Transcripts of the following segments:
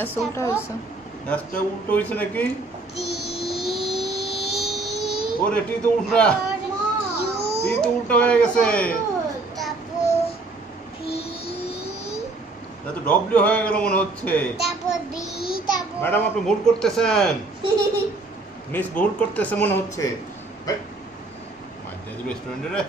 S উল্টা হইছে। এসটা উল্টো হইছে নাকি? ওরে টি তো উল্টা। টি তো উল্টো হয়ে গেছে। তা তো ডব্লিউ হয়ে গেল মনে হচ্ছে। ম্যাডাম আপনি ভুল করতেছেন। মিস ভুল করতেছে মনে হচ্ছে। মাইন্ডে দিবে স্টুডেন্টরে।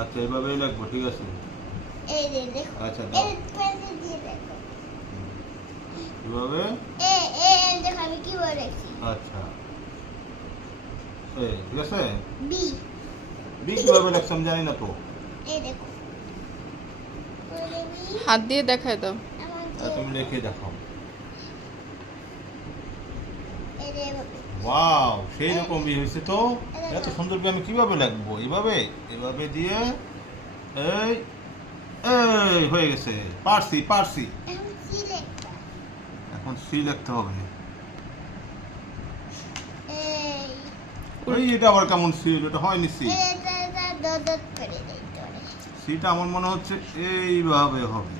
আচ্ছা এইভাবেই লাগবো, ঠিক আছে। আচ্ছা দাও। কিভাবে? আচ্ছা ঠিক আছে। বি কিভাবে লিখছি আমি জানি না তো। হাত দিয়ে দেখায় দাও। তুমি লিখে দেখাও। ওয়াও সেই রকম বি হয়েছে তো। এত সুন্দর বি আমি কিভাবে লিখবো? এইভাবে এভাবে দিয়ে এই এই হয়ে গেছে। পারছি পারছি। এখন সি লিখতে হবে। ওই এটা আবার কেমন সি? এটা হয়নি সি। সিটা আমার মনে হচ্ছে এইভাবে হবে।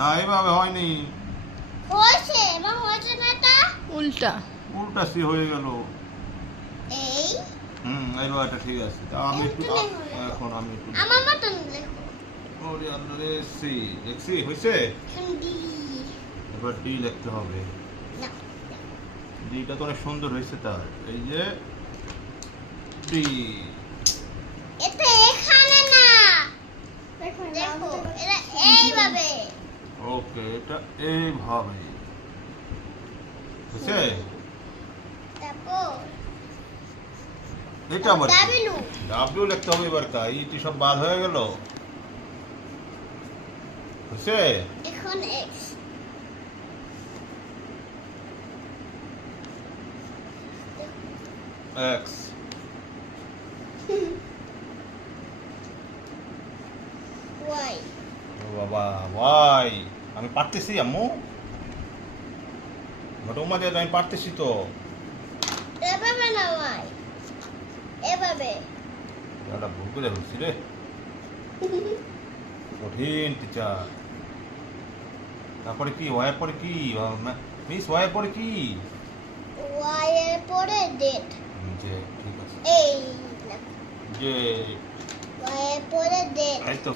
না এইভাবে হয়নি। উল্টা উল্টা সি হয়ে গেল। এইবার এটা ঠিক আছে। তা আমি একটু এখন আমি একটু ওরে আল্লাহ রে সি দেখছি হইছে। এবার ডি লিখতে হবে। ডিটা তো অনেক সুন্দর হয়েছে তার। এই যে ডি। ওকে এটা এইভাবে হয়েছে। এটা আবার ডাব্লিউ লিখতে হবে এবার। কা ইটি সব বাদ হয়ে গেল। হয়েছে। এখন এক্স এক্স ওয়াই ও বাবা ওয়াই। আমি পারতেছি আম্মু। ঘটমা দিয়ে আমি পারতেছি তো। এভাবে না ওয়াই এভাবে। এটা ভুল করে বলছি রে। কঠিন টিচার। তারপরে কি ওয়াই পরে কি? মিস ওয়াই পরে কি? ওয়াই এর পরে ডেট। যে ঠিক আছে। এই যে ওয়াই এর পরে ডেট। এই তো